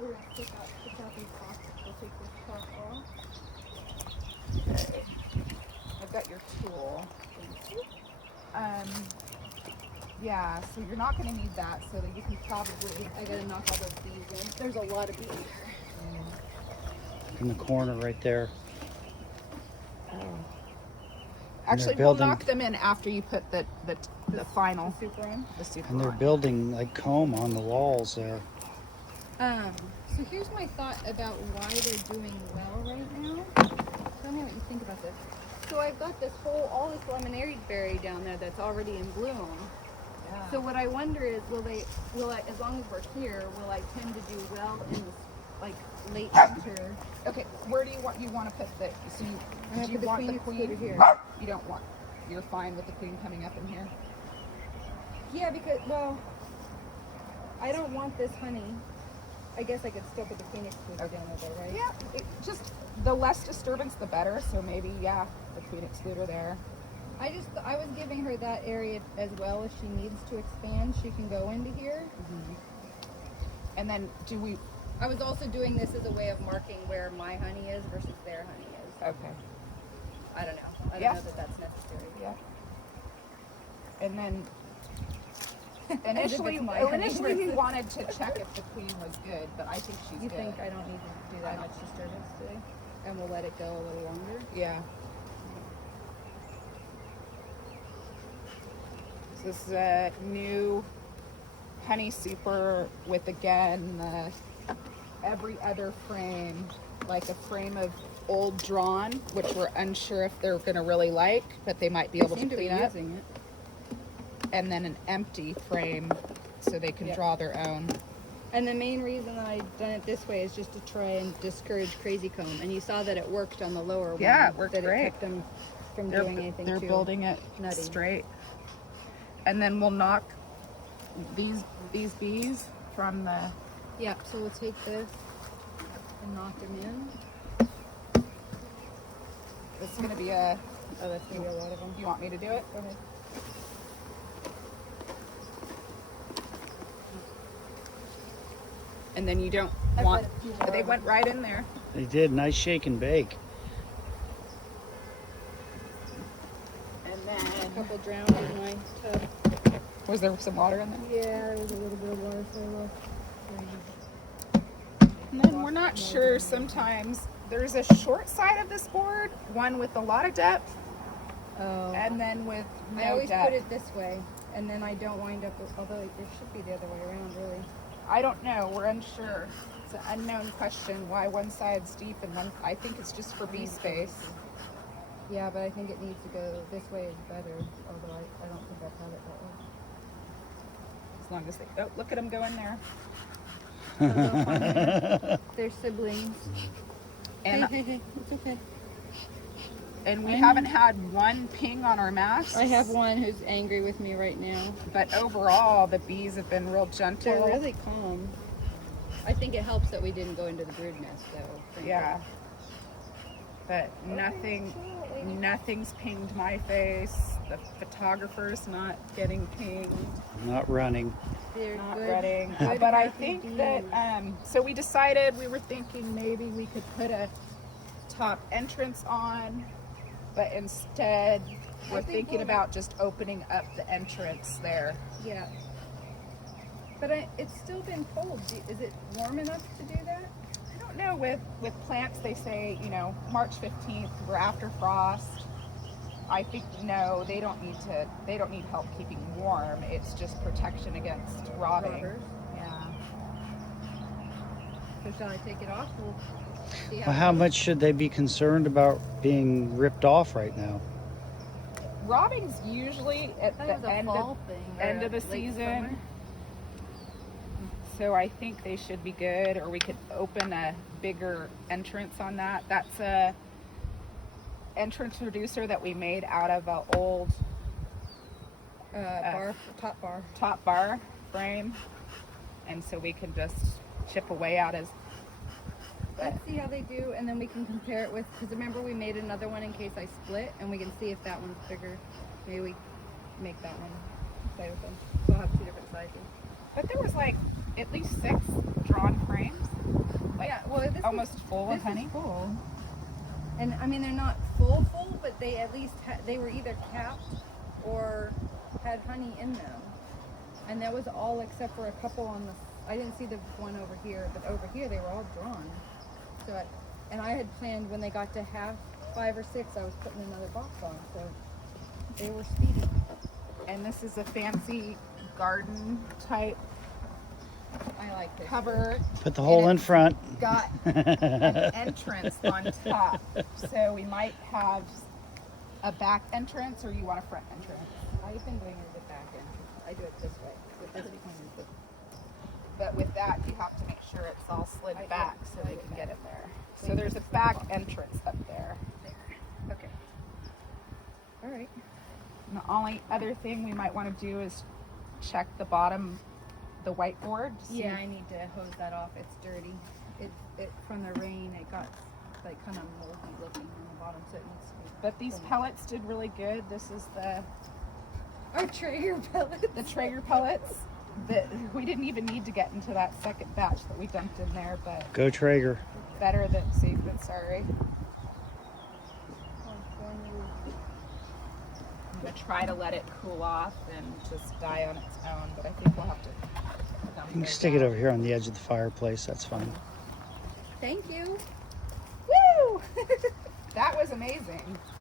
we're gonna pick out these boxes. We'll take this top off. Okay. I've got your tool. Yeah, so you're not going to need that, so that you can probably, I gotta knock all those bees in. There's a lot of bees there. In the corner right there. actually we'll knock them in after you put the final super on. the super And they're on. building like comb on the walls there. So here's my thought about why they're doing well right now. Tell me what you think about this. So I've got all this lemonade berry down there that's already in bloom. Yeah. So what I wonder is, will I, as long as we're here, will I tend to do well in this, like, late winter? Okay, where do you want to put the, so do you want the queen here? You don't want, you're fine with the queen coming up in here? Yeah, because, well, I don't want this honey. I guess I could still put the queen excluder down there, right? Yeah, just the less disturbance the better, so maybe, yeah, the queen excluder there. I was giving her that area as well. If she needs to expand, she can go into here. And then I was also doing this as a way of marking where my honey is versus their honey is. okay. I don't know. I don't know that that's necessary. Yeah. And then As if it's my honey initially we versus- wanted to check if the queen was good, but I think she's You good. think I don't need to do that much disturbance today? And we'll let it go a little longer? Yeah. So this is a new honey super with, again, the every other frame, like a frame of old drawn, which we're unsure if they're going to really like, but they might be able to clean up. Using it. And then an empty frame so they can draw their own. And the main reason that I've done it this way is just to try and discourage crazy comb. And you saw that it worked on the lower one. Yeah, it worked that great. It kept them from doing anything They're too building it nutty. straight. And then we'll knock these bees from the... Yeah, so we'll take this and knock them in. This is going to be a... Oh, that's going to be a lot of them. You want me to do it? Go ahead. And then you don't I've want... got a few more. They went right in there. They did. Nice shake and bake. And A then... couple drowned in my tub. Was there some water in there? Yeah, there was a little bit of water, so I lost. And then we're not sure. Sometimes there's a short side of this board, one with a lot of depth, Oh. and then with no I always depth. put it this way, and then I don't wind up with, although it should be the other way around, really. I don't know. We're unsure. It's an unknown question why one side's deep and one... I think it's just for bee space. Yeah, but I think it needs to go this way is better, although I don't think I've had it that way. As long as they... Oh, look at them go in there. They're siblings. And, Hey, it's okay. and we haven't had one ping on our masks. I have one who's angry with me right now. But overall, the bees have been real gentle. They're really calm. I think it helps that we didn't go into the brood nest, though. frankly. Yeah. But nothing's pinged my face. The photographer's not getting pinged. Not running. They're Not good. running. good But I healthy think bees. that, so we decided, we were thinking maybe we could put a top entrance on, but instead we're thinking about just opening up the entrance there. Yeah. But it's still been cold. Is it warm enough to do that? I don't know, with plants they say, March 15th, we're after frost. I think no, they don't need help keeping warm. It's just protection against rotting. Robbers. Yeah. So shall I take it off? We'll see Well, how much should they be concerned about being ripped off right now? Rotting's usually at That the was a end fall of thing. end or of the late season. summer. So I think they should be good, or we could open a bigger entrance on that. That's a entrance reducer that we made out of an old top bar frame, and so we can just chip away out as. Let's see how they do, and then we can compare it with, because remember we made another one in case I split, and we can see if that one's bigger. Maybe we make that one play with them. So I'll have two different sizes. But there was at least 6 drawn frames. Like, Yeah, well, this almost is, full this of honey. is full. And I mean, they're not full, but they at least they were either capped or had honey in them. And that was all except for a couple on the. I didn't see the one over here, but over here they were all drawn. So, and I had planned when they got to half 5 or 6, I was putting another box on. So they were speedy. And this is a fancy garden type I like this. cover. Put the hole in it's front. Got an entrance on top. So we might have a back entrance, or you want a front entrance? I've been doing it the back end. I do it this way. With this one. But with that, you have to make sure it's all slid I- back yeah, so I you get can that. get in there. So there's a back entrance up there. Okay. All right. And the only other thing we might want to do is check the bottom, the whiteboard. to see- Yeah, I need to hose that off. It's dirty. It from the rain. It got like kind of moldy looking on the bottom, so it needs to be. But these pellets did really good. This is Our Traeger pellets. the Traeger pellets. That we didn't even need to get into that second batch that we dumped in there, but Go Traeger. better than safe than sorry. I'm gonna try to let it cool off and just die on its own, but I think we'll have to dump You can those stick it out. over here on the edge of the fireplace. That's fine. Thank you. Woo! That was amazing.